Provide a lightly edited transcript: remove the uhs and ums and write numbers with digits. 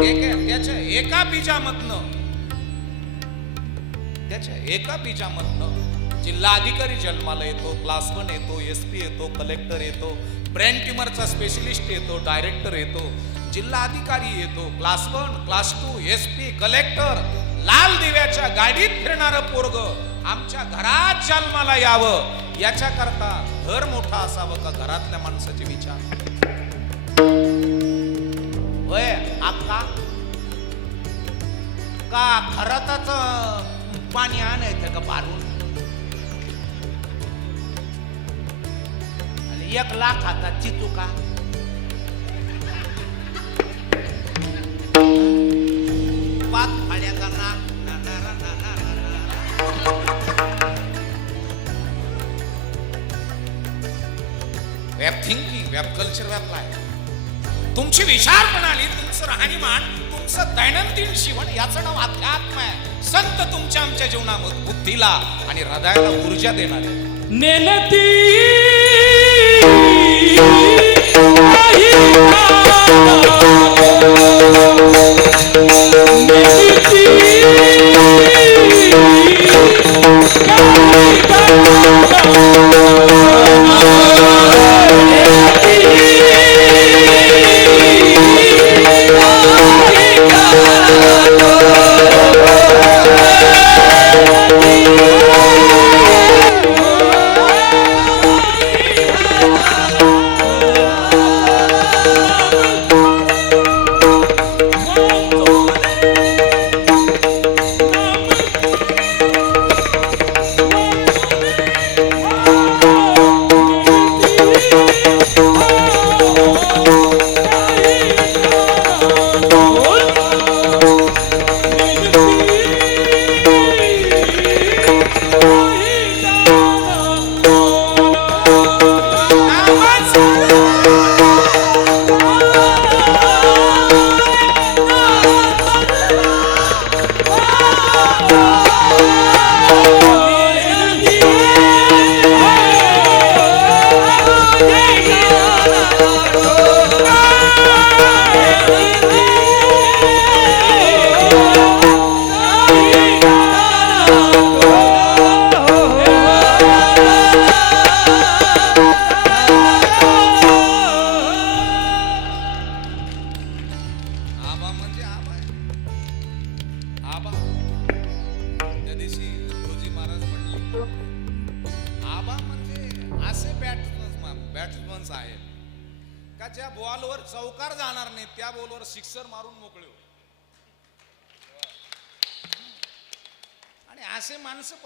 त्याच्या एका बीजामधनं जिल्हाधिकारी जन्माला येतो, क्लास 1 येतो, SP येतो, कलेक्टर येतो, ब्रेन ट्युमरचा स्पेशलिस्ट येतो, डायरेक्टर येतो, जिल्हाधिकारी येतो, क्लास 1, क्लास 2, SP, कलेक्टर. लाल दिव्याच्या गाडीत फिरणारं पोरग आमच्या घरात जन्माला यावं याच्या करता घर मोठा असावं का घरातल्या माणसाचे विचार? वय अक्का का घरातच पाणी आणायचं का बारून? आणि 1 लाख हातात चितू का? पाच फाड्याचा नाक web thinking, web culture, web life. तुमची विचार प्रणाली, तुमचं राहणीमान, तुमचं दैनंदिन जीवन याचं नाव अध्यात्म आहे. संत तुमच्या आमच्या जीवनामध्ये बुद्धीला आणि हृदयाला ऊर्जा देणारे. नेलती का ज्या बॉलवर चौकार जाणार नाही त्या बॉलवर सिक्सर मारून मोकळे हो. आणि असे माणसं